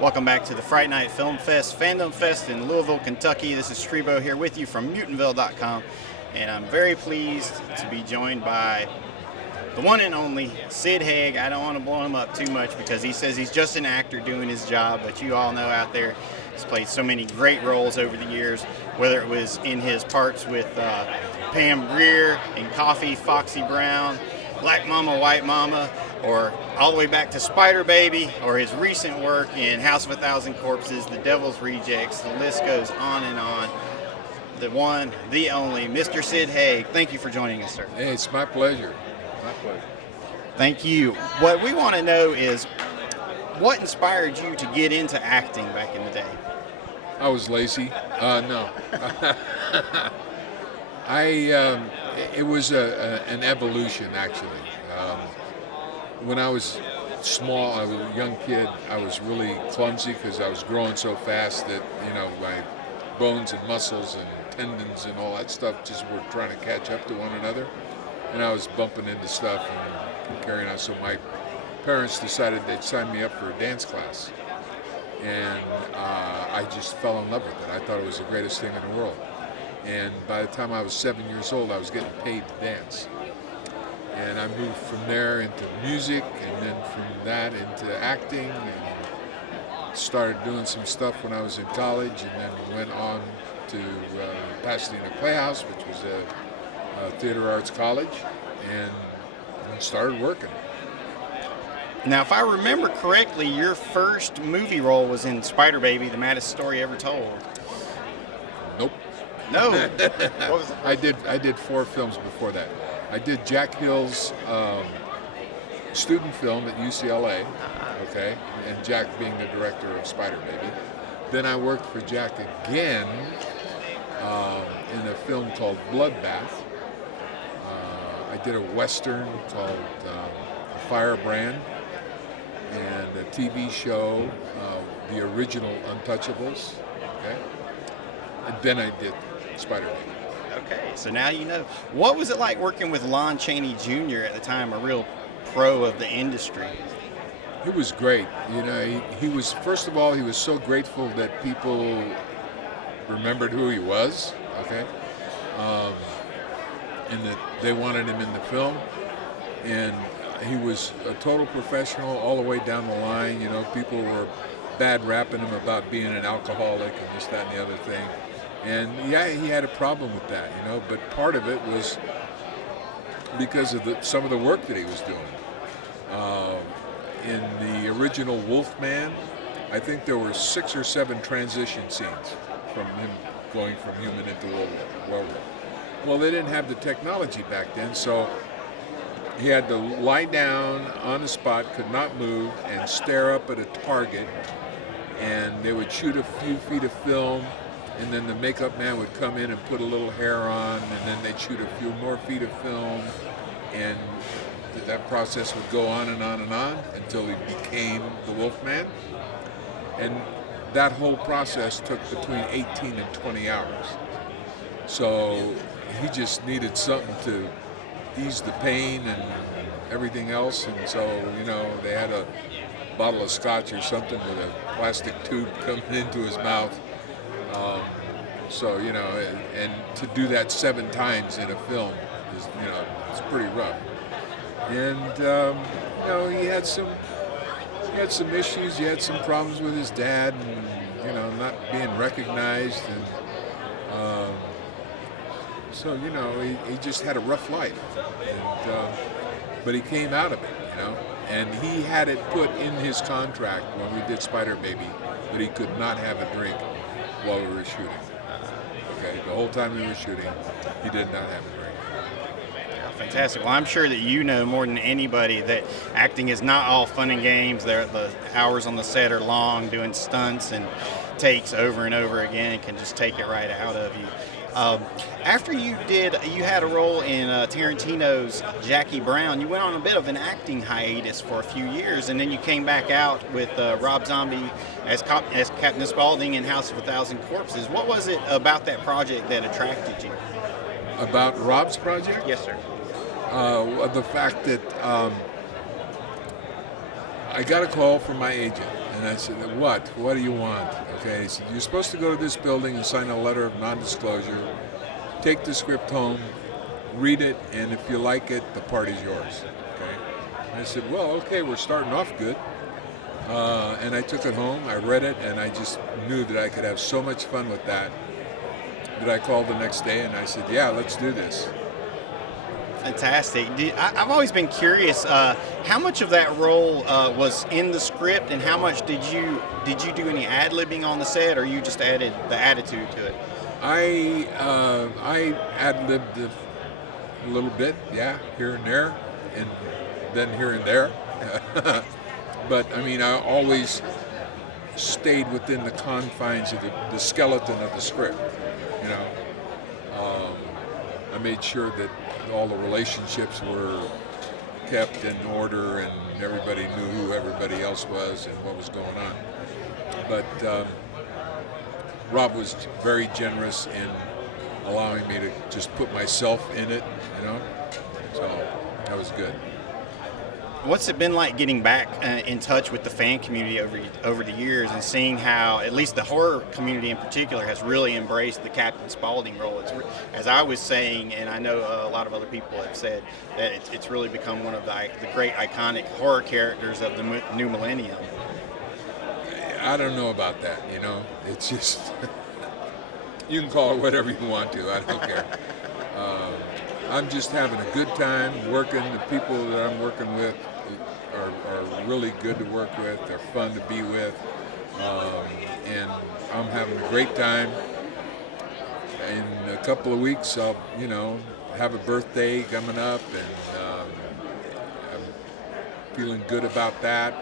Welcome back to the Fright Night Film Fest, Fandom Fest in Louisville, Kentucky. This is Strebo here with you from Mutantville.com, and I'm very pleased to be joined by the one and only Sid Haig. I don't want to blow him up too much because he says he's just an actor doing his job, but you all know out there he's played so many great roles over the years, whether it was in his parts with Pam Grier in Coffee, Foxy Brown, Black Mama, White Mama, or all the way back to Spider Baby, or his recent work in House of a Thousand Corpses, The Devil's Rejects. The list goes on and on. The one, the only, Mr. Sid Haig. Thank you for joining us, sir. Hey, it's my pleasure. My pleasure. Thank you. What we want to know is, what inspired you to get into acting back in the day? I was lazy. No. It was an evolution, actually. When I was small, I was a young kid, I was really clumsy because I was growing so fast that, my bones and muscles and tendons and all that stuff just were trying to catch up to one another. And I was bumping into stuff and carrying on. So my parents decided they'd sign me up for a dance class. And I just fell in love with it. I thought it was the greatest thing in the world. And by the time I was 7 years old, I was getting paid to dance. And I moved from there into music, and then from that into acting, and started doing some stuff when I was in college, and then went on to Pasadena Playhouse, which was a theater arts college, and started working. Now, if I remember correctly, your first movie role was in Spider Baby, The Maddest Story Ever Told. Nope. No. What was the I did 4 films before that. I did Jack Hill's student film at UCLA, okay, and Jack being the director of Spider Baby. Then I worked for Jack again in a film called Bloodbath. I did a Western called Firebrand, and a TV show, the original Untouchables, okay, and then I did Spider Baby. Okay, so now you know. What was it like working with Lon Chaney Jr. at the time, a real pro of the industry? It was great. He was, first of all, he was so grateful that people remembered who he was, okay? And that they wanted him in the film. And he was a total professional all the way down the line. People were bad rapping him about being an alcoholic and this, that, and the other thing. And yeah, he had a problem with that, but part of it was because of some of the work that he was doing. In the original Wolfman, I think there were 6 or 7 transition scenes from him going from human into werewolf. Well, they didn't have the technology back then, so he had to lie down on the spot, could not move, and stare up at a target, and they would shoot a few feet of film, and then the makeup man would come in and put a little hair on, and then they'd shoot a few more feet of film, and that process would go on and on and on until he became the Wolfman. And that whole process took between 18 and 20 hours. So he just needed something to ease the pain and everything else, and so, they had a bottle of scotch or something with a plastic tube coming into his mouth. And to do that 7 times in a film is, it's pretty rough. And he had some issues. He had some problems with his dad, and not being recognized, and so he just had a rough life. And but he came out of it, and he had it put in his contract when we did Spider Baby that he could not have a drink while we were shooting. Okay, the whole time we were shooting, he did not have a drink. Fantastic. Well, I'm sure that you know more than anybody that acting is not all fun and games. The hours on the set are long, doing stunts and takes over and over again, and can just take it right out of you. After you had a role in Tarantino's Jackie Brown. You went on a bit of an acting hiatus for a few years, and then you came back out with Rob Zombie as Captain Spaulding in House of a Thousand Corpses. What was it about that project that attracted you? About Rob's project? Yes, sir. The fact that I got a call from my agent, And I said, what? What do you want? Okay, he said, you're supposed to go to this building and sign a letter of non-disclosure, take the script home, read it, and if you like it, the party's yours. Okay? And I said, well, okay, we're starting off good. And I took it home, I read it, and I just knew that I could have so much fun with that I called the next day and I said, yeah, let's do this. Fantastic. I've always been curious, how much of that role was in the script, and how much did you do any ad-libbing on the set, or you just added the attitude to it? I ad-libbed a little bit, yeah, here and there, and then here and there. But I mean, I always stayed within the confines of the skeleton of the script. You know, I made sure that all the relationships were kept in order, and everybody knew who everybody else was and what was going on. But Rob was very generous in allowing me to just put myself in it, you know, so that was good. What's it been like getting back in touch with the fan community over the years, and seeing how, at least the horror community in particular, has really embraced the Captain Spaulding role? As I was saying, and I know a lot of other people have said, that it's really become one of the great iconic horror characters of the new millennium. I don't know about that, you know. It's just, you can call it whatever you want to, I don't care. I'm just having a good time working. The people that I'm working with are really good to work with. They're fun to be with. And I'm having a great time. In a couple of weeks, I'll, you know, have a birthday coming up, and I'm feeling good about that.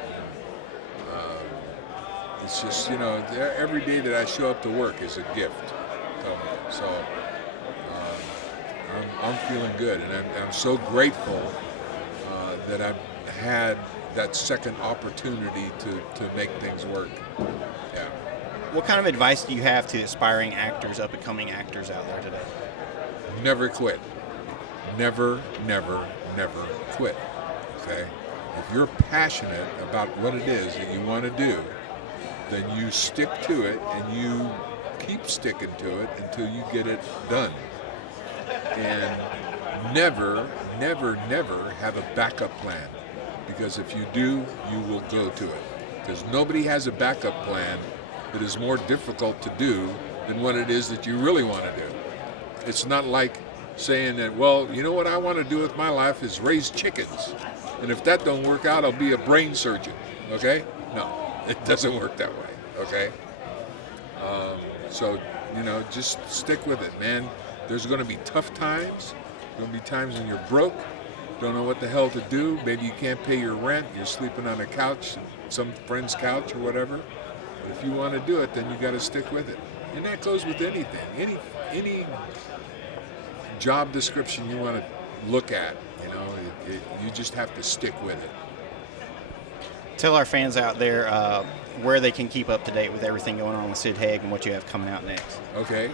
It's just, you know, every day that I show up to work is a gift. So I'm feeling good, and I'm so grateful that I've had that second opportunity to make things work. Yeah. What kind of advice do you have to aspiring actors, up-and-coming actors out there today? Never quit. Never, never, never quit. Okay? If you're passionate about what it is that you want to do, then you stick to it, and you keep sticking to it until you get it done. And never, never, never have a backup plan, because if you do, you will go to it. Because nobody has a backup plan that is more difficult to do than what it is that you really want to do. It's not like saying that, well, you know what I want to do with my life is raise chickens, and if that don't work out, I'll be a brain surgeon. Okay? No, it doesn't work that way. Okay? So, you know, just stick with it, man. There's going to be tough times. There's going to be times when you're broke, don't know what the hell to do. Maybe you can't pay your rent. You're sleeping on a couch, some friend's couch or whatever. But if you want to do it, then you got to stick with it. And that goes with anything. Any job description you want to look at, you know, you just have to stick with it. Tell our fans out there where they can keep up to date with everything going on with Sid Haig and what you have coming out next. Okay.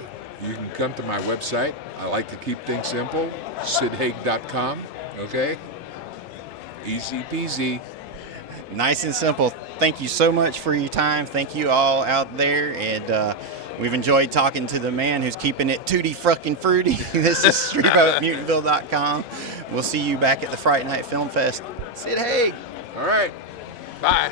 You can come to my website. I like to keep things simple. SidHaig.com. Okay? Easy peasy. Nice and simple. Thank you so much for your time. Thank you all out there. And we've enjoyed talking to the man who's keeping it tutti fucking fruity. This is Strebo at Mutantville.com. We'll see you back at the Fright Night Film Fest. Sid Haig. All right. Bye.